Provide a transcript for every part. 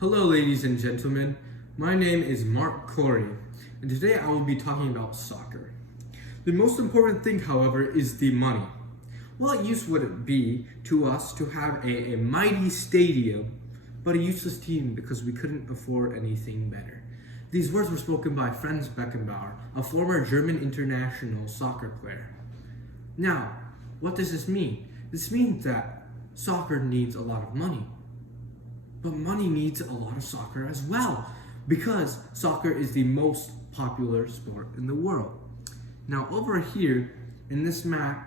Hello, ladies and gentlemen. My name is Mark Corey, and today I will be talking about soccer. The most important thing, however, is the money. What use would it be to us to have a mighty stadium, but a useless team because we couldn't afford anything better? These words were spoken by Franz Beckenbauer, a former German international soccer player. Now, what does this mean? This means that soccer needs a lot of money. But money needs a lot of soccer as well, because soccer is the most popular sport in the world. Now, over here in this map,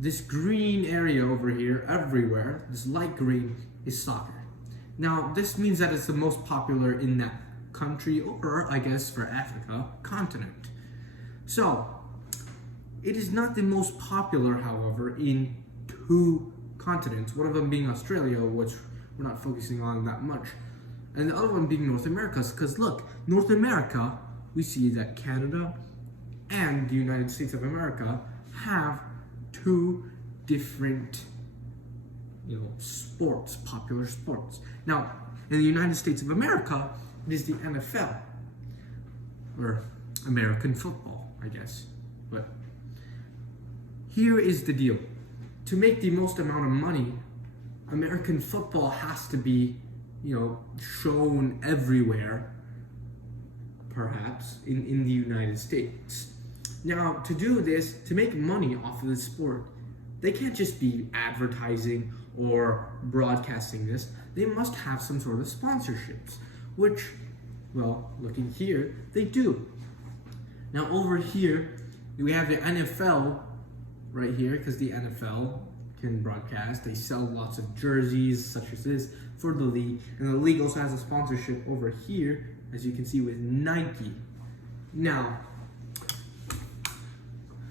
this green area over here, everywhere, this light green, is soccer. Now, this means that it's the most popular in that country, or I guess for Africa, continent. So, it is not the most popular, however, in two continents, one of them being Australia, which we're not focusing on that much, and the other one being North America, because look, North America, we see that Canada and the United States of America have two different, sports, popular sports. Now, in the United States of America, it is the NFL, or American football, I guess. But here is the deal. To make the most amount of money, American football has to be, shown everywhere, perhaps, in the United States. Now, to do this, to make money off of this sport, they can't just be advertising or broadcasting this. They must have some sort of sponsorships, which, looking here, they do. Now, over here, we have the NFL right here, because the NFL can broadcast. They sell lots of jerseys, such as this, for the league. And the league also has a sponsorship over here, as you can see, with Nike. Now,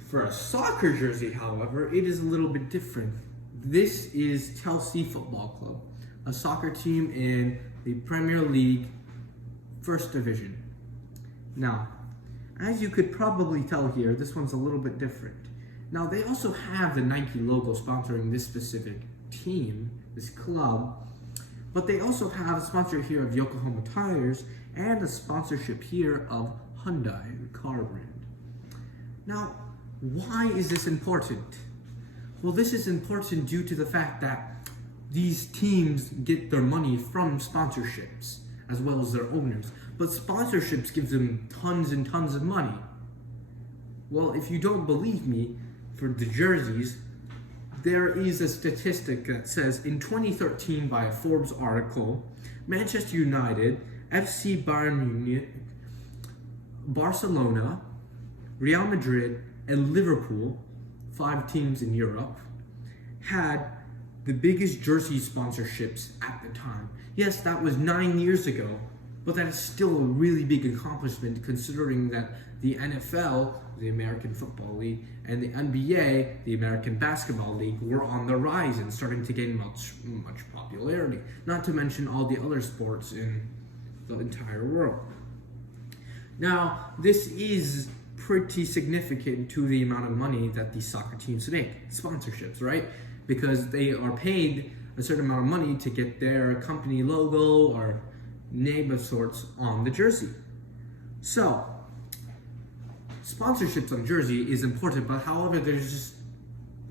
for a soccer jersey, however, it is a little bit different. This is Chelsea Football Club, a soccer team in the Premier League, First Division. Now, as you could probably tell here, this one's a little bit different. Now, they also have the Nike logo sponsoring this specific team, this club, but they also have a sponsor here of Yokohama Tires and a sponsorship here of Hyundai, the car brand. Now, why is this important? Well, this is important due to the fact that these teams get their money from sponsorships as well as their owners, but sponsorships give them tons and tons of money. Well, if you don't believe me, for the jerseys, there is a statistic that says in 2013 by a Forbes article, Manchester United, FC Bayern Munich, Barcelona, Real Madrid, and Liverpool, 5 teams in Europe, had the biggest jersey sponsorships at the time. Yes, that was 9 years ago, but that is still a really big accomplishment considering that the NFL, the American Football League, and the NBA, the American Basketball League, were on the rise and starting to gain much popularity, not to mention all the other sports in the entire world. Now, this is pretty significant to the amount of money that these soccer teams make, sponsorships, right? Because they are paid a certain amount of money to get their company logo or name of sorts on the jersey. So, sponsorships on jersey is important, but however, there's just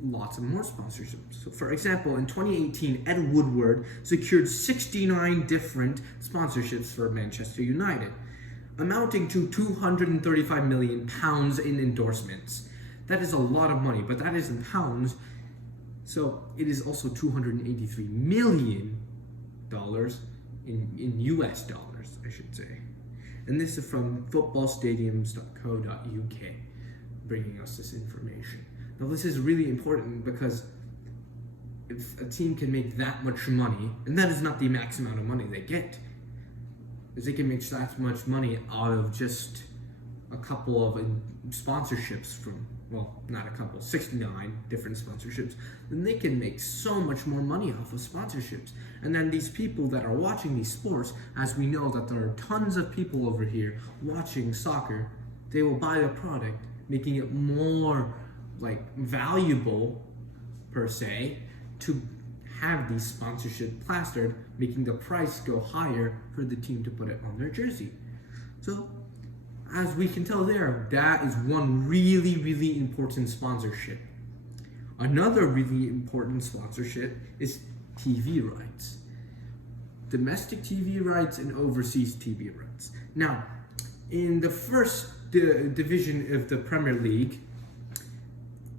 lots of more sponsorships. So, for example, in 2018, Ed Woodward secured 69 different sponsorships for Manchester United, amounting to £235 million in endorsements. That is a lot of money, but that is in pounds. So it is also $283 million in US dollars, I should say. And this is from footballstadiums.co.uk, bringing us this information. Now, this is really important because if a team can make that much money, and that is not the max amount of money they get, is they can make that much money out of just a couple of sponsorships from, not a couple, 69 different sponsorships, then they can make so much more money off of sponsorships. And then these people that are watching these sports, as we know that there are tons of people over here watching soccer, they will buy the product, making it more valuable per se to have these sponsorship plastered, making the price go higher for the team to put it on their jersey. So, as we can tell there, that is one really, really important sponsorship. Another really important sponsorship is TV rights. Domestic TV rights and overseas TV rights. Now, in the first division of the Premier League,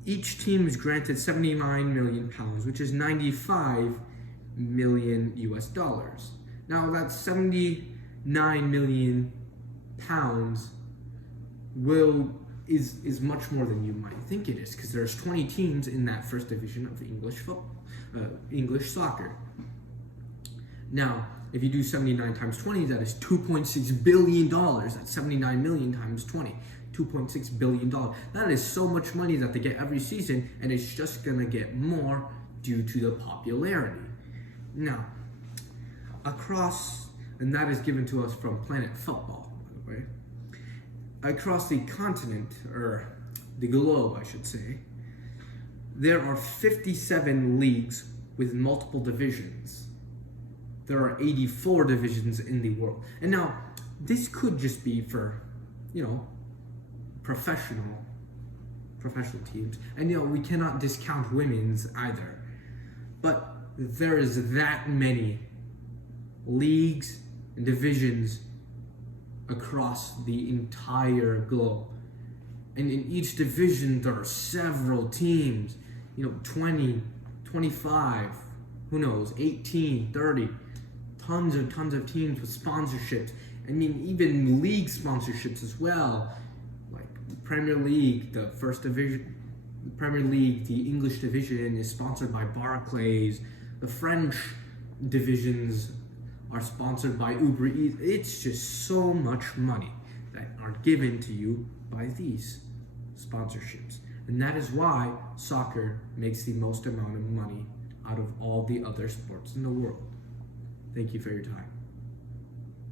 each team is granted 79 million pounds, which is 95 million US dollars. Now, that's 79 million pounds is much more than you might think it is, because there's 20 teams in that first division of English soccer. Now, if you do 79 times 20, that is $2.6 billion. That's 79 million times 20. $2.6 billion. That is so much money that they get every season, and it's just gonna get more due to the popularity. Now, and that is given to us from Planet Football, by the way. Across the continent, or the globe, I should say, there are 57 leagues with multiple divisions. There are 84 divisions in the world. And now, this could just be for, professional teams. And we cannot discount women's either. But there is that many leagues and divisions across the entire globe. And in each division there are several teams, 20, 25, who knows, 18, 30, tons of teams with sponsorships. I mean, even league sponsorships as well. Like Premier League, the first division, Premier League, the English division is sponsored by Barclays. The French divisions are sponsored by Uber Eats. It's just so much money that are given to you by these sponsorships. And that is why soccer makes the most amount of money out of all the other sports in the world. Thank you for your time.